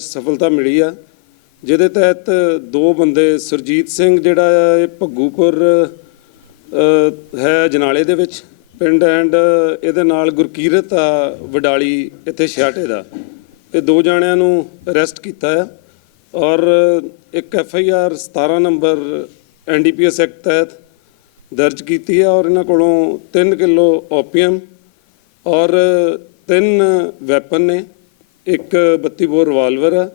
ਸਫਲਤਾ ਮਿਲੀ ਆ। ਜਿਹਦੇ ਤਹਿਤ ਦੋ ਬੰਦੇ, ਸੁਰਜੀਤ ਸਿੰਘ ਜਿਹੜਾ ਆ, ਇਹ ਭੱਗੂਪੁਰ ਹੈ ਜਨਾਲੇ ਦੇ ਵਿੱਚ। ਪਿੰਡ ਐਂਡ ਇਹਦੇ ਨਾਲ ਗੁਰਕੀਰਤ ਆ, ਵਡਾਲੀ, ਇੱਥੇ ਛਿਆਟੇ ਦਾ। ਇਹ ਦੋ ਜਾਣਿਆਂ ਨੂੰ ਅਰੈਸਟ ਕੀਤਾ ਆ। ਔਰ ਇੱਕ F I R 17 number N D P S act ਤਹਿਤ ਦਰਜ ਕੀਤੀ ਹੈ ਔਰ ਇਹਨਾਂ ਕੋਲੋਂ 3 ਕਿਲੋ ਓਪੀਅਮ ਔਰ ਤਿੰਨ ਵੈਪਨ ਨੇ। ਇੱਕ 32 ਬੋਰ ਰਿਵਾਲਵਰ ਆ,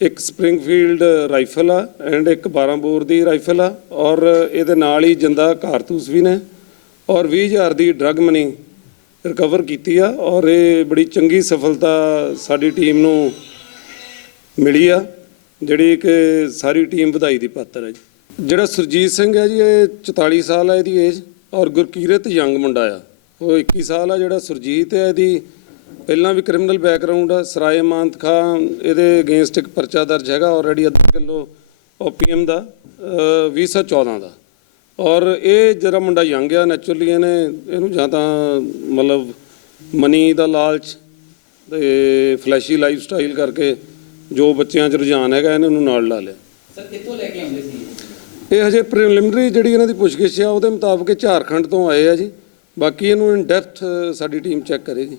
ਇੱਕ ਸਪ੍ਰਿੰਗਫੀਲਡ ਰਾਈਫਲ ਆ ਐਂਡ ਇੱਕ 12 ਬੋਰ ਦੀ ਰਾਈਫਲ ਆ, ਔਰ ਇਹਦੇ ਨਾਲ ਹੀ ਜਿੰਦਾ ਕਾਰਤੂਸ ਵੀ ਨੇ, ਔਰ 20000 ਦੀ ਡਰੱਗ ਮਨੀ ਰਿਕਵਰ ਕੀਤੀ ਆ, ਔਰ ਇਹ ਬੜੀ ਚੰਗੀ ਸਫਲਤਾ ਸਾਡੀ ਟੀਮ ਨੂੰ ਮਿਲੀ ਆ, ਜਿਹੜੀ ਕਿ ਸਾਰੀ ਟੀਮ ਵਧਾਈ ਦੀ ਪਾਤਰ ਹੈ ਜੀ। ਜਿਹੜਾ ਸੁਰਜੀਤ ਸਿੰਘ ਹੈ ਜੀ, ਇਹ 44 ਸਾਲ ਹੈ ਇਹਦੀ ਏਜ ਔਰ ਗੁਰਕੀਰਤ ਯੰਗ ਮੁੰਡਾ ਆ। ਉਹ 21 ਸਾਲ ਆ ਜਿਹੜਾ ਸੁਰਜੀਤ ਹੈ ਇਹਦੀ ਪਹਿਲਾਂ ਵੀ ਕ੍ਰਿਮੀਨਲ ਬੈਕਗ੍ਰਾਉਂਡ ਆ ਸਰਾਏ ਮਾਨਤ ਖਾਨ ਇਹਦੇ ਅਗੇਂਸਟ ਇੱਕ ਪਰਚਾ ਦਰਜ ਹੈਗਾ ਆਲਰੇਡੀ ਅੱਧਾ ਕਿਲੋ ਓਪੀਐਮ ਦਾ ਅ, 2014 ਦਾ। ਔਰ ਇਹ ਜਿਹੜਾ ਮੁੰਡਾ ਯੰਗ ਆ ਨੈਚੁਰਲੀ ਇਹਨੇ ਇਹਨੂੰ ਜਾਂ ਤਾਂ ਮਤਲਬ ਮਨੀ ਦਾ ਲਾਲਚ ਤੇ ਫਲੈਸ਼ੀ ਲਾਈਫ ਸਟਾਈਲ ਕਰਕੇ ਜੋ ਬੱਚਿਆਂ 'ਚ ਰੁਝਾਨ ਹੈਗਾ ਇਹਨੇ ਉਹਨੂੰ ਨਾਲ ਲਾ ਲਿਆ। ਸਰ ਕਿੱਥੋਂ ਲੈ ਕੇ ਆਉਂਦੇ ਸੀ? ਇਹ ਹਜੇ ਪ੍ਰੀਲਿਮਿਨਰੀ ਜਿਹੜੀ ਇਹਨਾਂ ਦੀ ਪੁੱਛਗਿੱਛ ਆ ਉਹਦੇ ਮੁਤਾਬਕ ਝਾਰਖੰਡ ਤੋਂ ਆਏ ਆ ਜੀ। ਬਾਕੀ ਇਹਨੂੰ ਇਨ ਡੈਪਥ ਸਾਡੀ ਟੀਮ ਚੈੱਕ ਕਰੇਗੀ